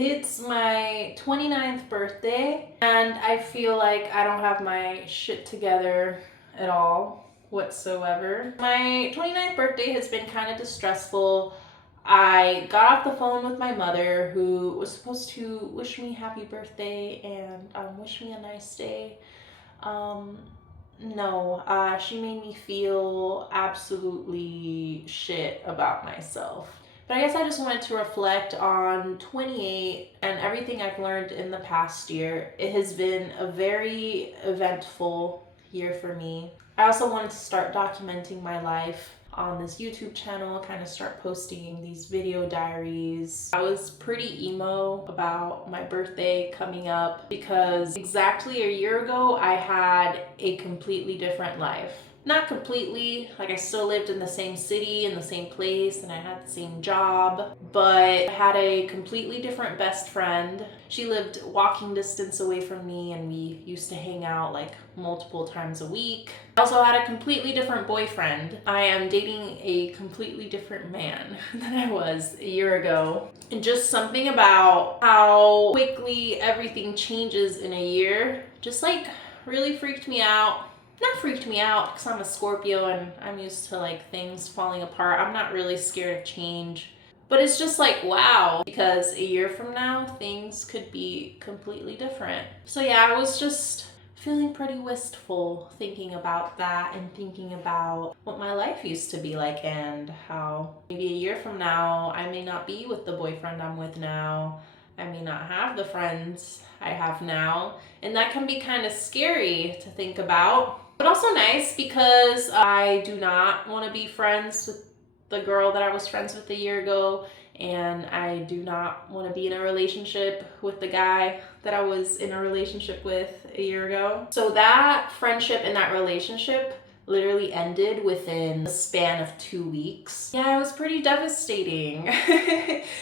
It's my 29th birthday, and I feel like I don't have my shit together at all whatsoever. My 29th birthday has been kind of distressful. I got off the phone with my mother, who was supposed to wish me happy birthday and wish me a nice day. No, she made me feel absolutely shit about myself. But I guess I just wanted to reflect on 28 and everything I've learned in the past year. It has been a very eventful year for me. I also wanted to start documenting my life on this YouTube channel, kind of start posting these video diaries. I was pretty emo about my birthday coming up because exactly a year ago I had a completely different life. Not completely, like I still lived in the same city, in the same place, and I had the same job, but I had a completely different best friend. She lived walking distance away from me, and we used to hang out like multiple times a week. I also had a completely different boyfriend. I am dating a completely different man than I was a year ago. And just something about how quickly everything changes in a year just like really freaked me out. Not freaked me out because I'm a Scorpio and I'm used to like things falling apart. I'm not really scared of change. But it's just like, wow, because a year from now, things could be completely different. So yeah, I was just feeling pretty wistful thinking about that and thinking about what my life used to be like and how maybe a year from now, I may not be with the boyfriend I'm with now. I may not have the friends I have now. And that can be kind of scary to think about. But also nice because I do not want to be friends with the girl that I was friends with a year ago, and I do not want to be in a relationship with the guy that I was in a relationship with a year ago. So that friendship and that relationship literally ended within the span of 2 weeks. Yeah, it was pretty devastating.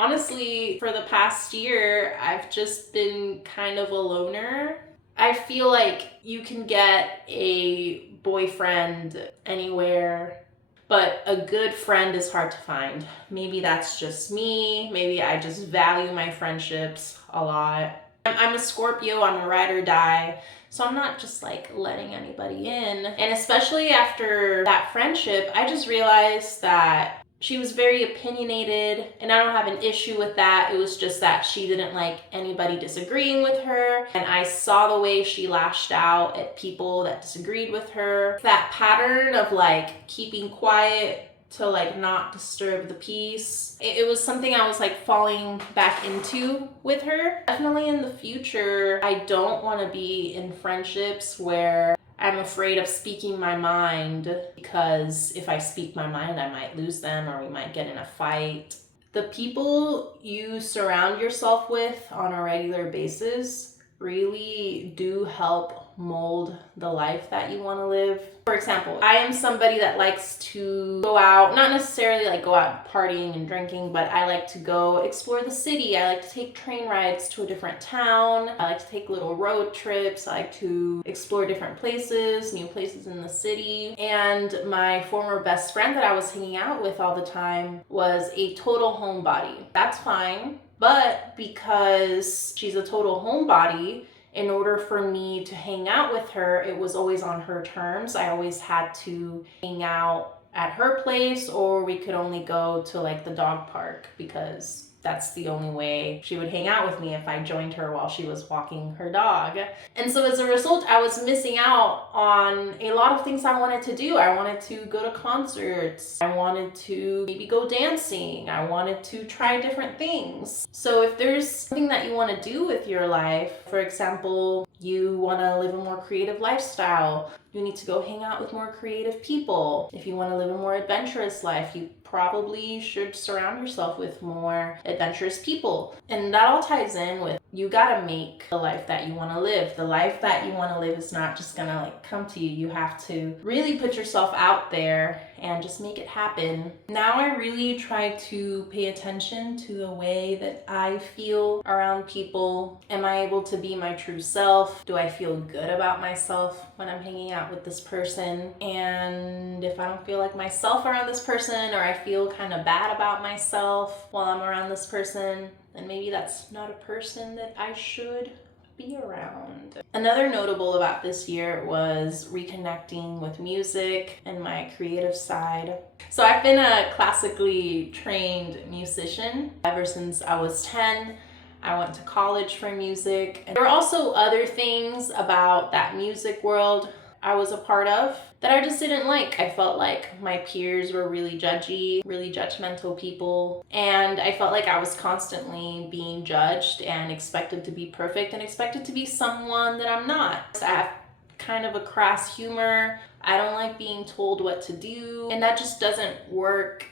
Honestly, for the past year, I've just been kind of a loner. I feel like you can get a boyfriend anywhere, but a good friend is hard to find. Maybe that's just me. Maybe I just value my friendships a lot. I'm a Scorpio, I'm a ride or die, so I'm not just like letting anybody in. And especially after that friendship, I just realized that she was very opinionated, and I don't have an issue with that. It was just that she didn't like anybody disagreeing with her, and I saw the way she lashed out at people that disagreed with her. That pattern of like keeping quiet to like not disturb the peace. It was something I was like falling back into with her. Definitely in the future, I don't want to be in friendships where I'm afraid of speaking my mind because if I speak my mind, I might lose them or we might get in a fight. The people you surround yourself with on a regular basis really do help mold the life that you want to live. For example, I am somebody that likes to go out, not necessarily like go out partying and drinking, but I like to go explore the city. I like to take train rides to a different town. I like to take little road trips. I like to explore different places, new places in the city. And my former best friend that I was hanging out with all the time was a total homebody. That's fine. But because she's a total homebody, in order for me to hang out with her, it was always on her terms. I always had to hang out at her place, or we could only go to like the dog park because that's the only way she would hang out with me if I joined her while she was walking her dog. And so as a result, I was missing out on a lot of things I wanted to do. I wanted to go to concerts. I wanted to maybe go dancing. I wanted to try different things. So if there's something that you want to do with your life, for example, you want to live a more creative lifestyle, you need to go hang out with more creative people. If you want to live a more adventurous life, you probably should surround yourself with more adventurous people. And that all ties in with you gotta make the life that you want to live. The life that you want to live is not just gonna like come to you. You have to really put yourself out there and just make it happen. Now I really try to pay attention to the way that I feel around people. Am I able to be my true self? Do I feel good about myself when I'm hanging out with this person? And if I don't feel like myself around this person, or I feel kind of bad about myself while I'm around this person, then maybe that's not a person that I should be around. Another notable about this year was reconnecting with music and my creative side. So I've been a classically trained musician ever since I was 10. I went to college for music. And there were also other things about that music world I was a part of that I just didn't like. I felt like my peers were really judgy, really judgmental people, and I felt like I was constantly being judged and expected to be perfect and expected to be someone that I'm not. I have kind of a crass humor. I don't like being told what to do, and that just doesn't work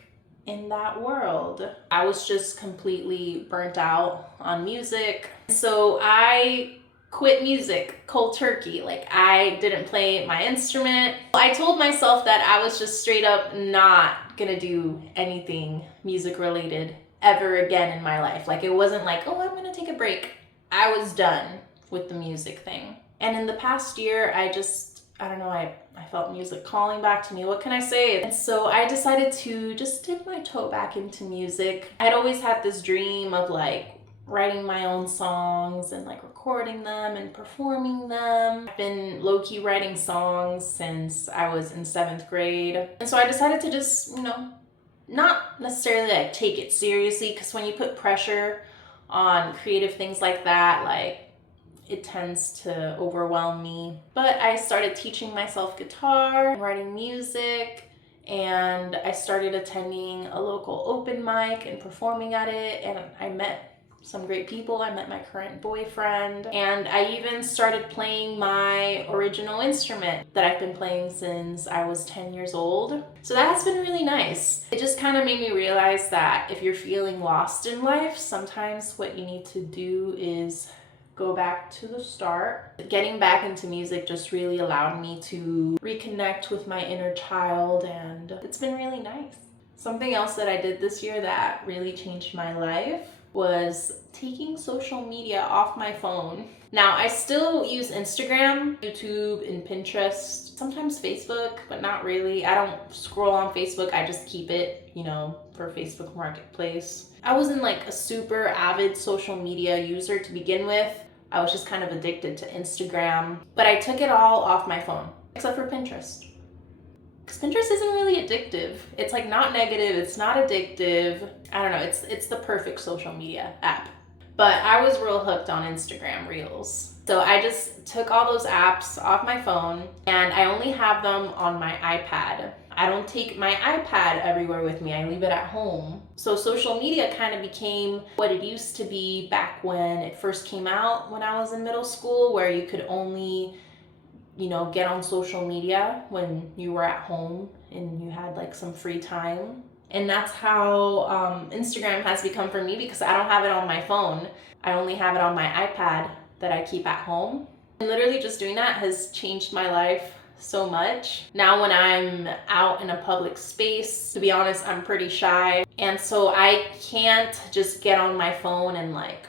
in that world. I was just completely burnt out on music. So I quit music cold turkey. Like, I didn't play my instrument. I told myself that I was just straight up not gonna do anything music related ever again in my life. Like, it wasn't like, oh, I'm gonna take a break. I was done with the music thing. And in the past year, I don't know, I felt music calling back to me. What can I say? And so I decided to just dip my toe back into music. I'd always had this dream of like writing my own songs and like recording them and performing them. I've been low-key writing songs since I was in 7th grade. And so I decided to just, not necessarily like take it seriously, because when you put pressure on creative things like that, like, it tends to overwhelm me. But I started teaching myself guitar and writing music, and I started attending a local open mic and performing at it, and I met some great people. I met my current boyfriend, and I even started playing my original instrument that I've been playing since I was 10 years old. So that has been really nice. It just kind of made me realize that if you're feeling lost in life, sometimes what you need to do is go back to the start. Getting back into music just really allowed me to reconnect with my inner child, and it's been really nice. Something else that I did this year that really changed my life was taking social media off my phone. Now, I still use Instagram, YouTube, and Pinterest, sometimes Facebook, but not really. I don't scroll on Facebook. I just keep it, for Facebook Marketplace. I wasn't like a super avid social media user to begin with. I was just kind of addicted to Instagram, but I took it all off my phone, except for Pinterest. Because Pinterest isn't really addictive. It's like not negative, it's not addictive. I don't know, it's the perfect social media app. But I was real hooked on Instagram Reels. So I just took all those apps off my phone, and I only have them on my iPad. I don't take my iPad everywhere with me. I leave it at home. So social media kind of became what it used to be back when it first came out when I was in middle school, where you could only, get on social media when you were at home and you had like some free time. And that's how Instagram has become for me, because I don't have it on my phone. I only have it on my iPad that I keep at home. And literally just doing that has changed my life so much. Now when I'm out in a public space, to be honest, I'm pretty shy. And so I can't just get on my phone and like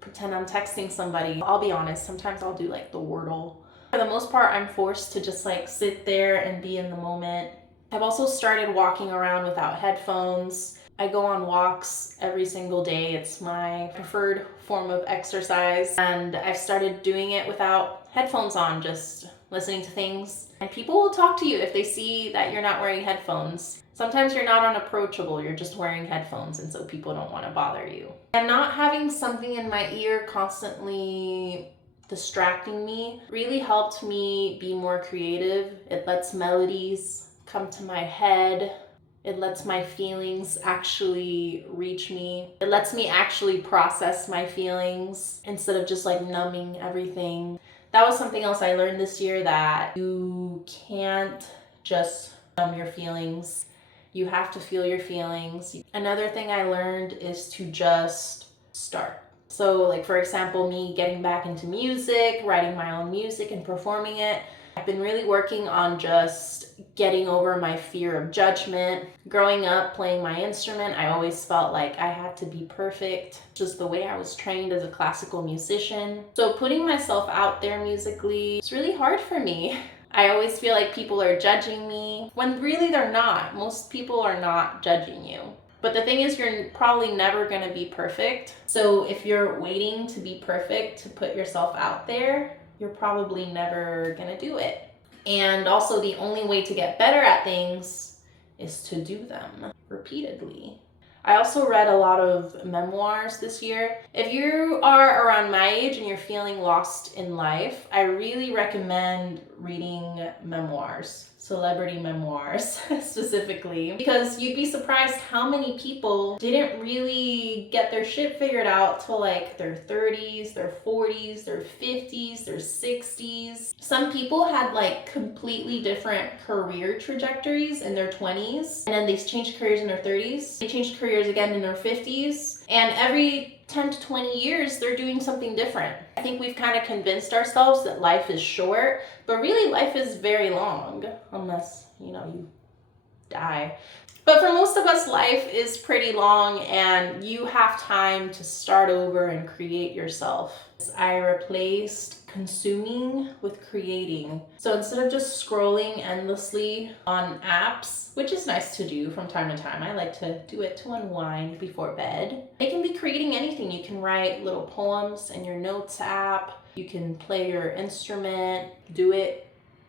pretend I'm texting somebody. I'll be honest, sometimes I'll do like the Wordle. For the most part, I'm forced to just like sit there and be in the moment. I've also started walking around without headphones. I go on walks every single day. It's my preferred form of exercise. And I've started doing it without headphones on, just listening to things. And people will talk to you if they see that you're not wearing headphones. Sometimes you're not unapproachable, you're just wearing headphones, and so people don't want to bother you. And not having something in my ear constantly distracting me really helped me be more creative. It lets melodies come to my head. It lets my feelings actually reach me. It lets me actually process my feelings instead of just like numbing everything. That was something else I learned this year, that you can't just numb your feelings. You have to feel your feelings. Another thing I learned is to just start. So like, for example, me getting back into music, writing my own music and performing it. I've been really working on just getting over my fear of judgment. Growing up playing my instrument, I always felt like I had to be perfect, just the way I was trained as a classical musician. So putting myself out there musically is really hard for me. I always feel like people are judging me when really they're not. Most people are not judging you. But the thing is, you're probably never going to be perfect. So if you're waiting to be perfect to put yourself out there, you're probably never going to do it. And also, the only way to get better at things is to do them repeatedly. I also read a lot of memoirs this year. If you are around my age and you're feeling lost in life, I really recommend reading memoirs, celebrity memoirs specifically, because you'd be surprised how many people didn't really get their shit figured out till like their 30s, their 40s, their 50s, their 60s. Some people had like completely different career trajectories in their 20s, and then they changed careers in their 30s. They changed careers again in their 50s, and every 10 to 20 years they're doing something different. I think we've kind of convinced ourselves that life is short, but really life is very long, unless you die. But for most of us, life is pretty long, and you have time to start over and create yourself. I replaced consuming with creating. So instead of just scrolling endlessly on apps, which is nice to do from time to time, I like to do it to unwind before bed. It can be creating anything. You can write little poems in your notes app. You can play your instrument, do it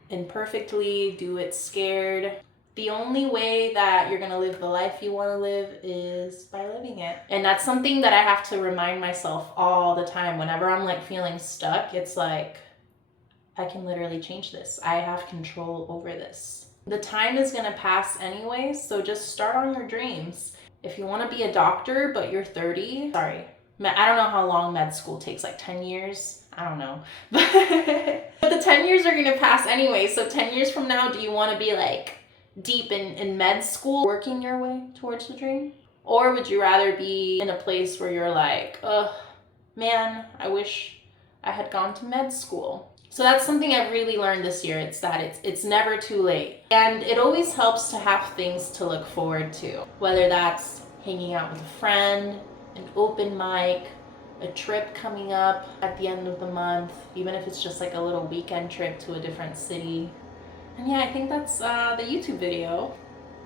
imperfectly, do it scared. The only way that you're gonna live the life you wanna live is by living it. And that's something that I have to remind myself all the time. Whenever I'm like feeling stuck, it's like, I can literally change this. I have control over this. The time is gonna pass anyway, so just start on your dreams. If you wanna be a doctor, but you're 30, I don't know how long med school takes, like 10 years? I don't know. But the 10 years are gonna pass anyway, so 10 years from now, do you wanna be like deep in med school working your way towards the dream? Or would you rather be in a place where you're like, ugh, man, I wish I had gone to med school? So that's something I've really learned this year. It's that it's never too late. And it always helps to have things to look forward to, whether that's hanging out with a friend, an open mic, a trip coming up at the end of the month, even if it's just like a little weekend trip to a different city. And yeah, I think that's the YouTube video.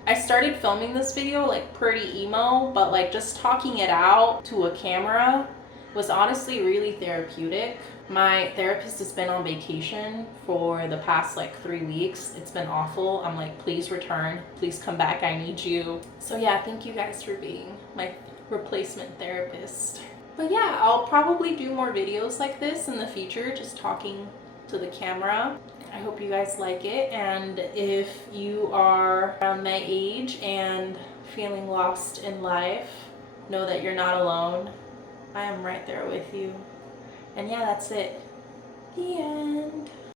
I started filming this video like pretty emo, but like just talking it out to a camera was honestly really therapeutic. My therapist has been on vacation for the past like 3 weeks. It's been awful. I'm like, please return, please come back, I need you. So yeah, thank you guys for being my replacement therapist. But yeah, I'll probably do more videos like this in the future, just talking to the camera. I hope you guys like it, and if you are around my age and feeling lost in life, know that you're not alone. I am right there with you. And yeah, that's it. The end.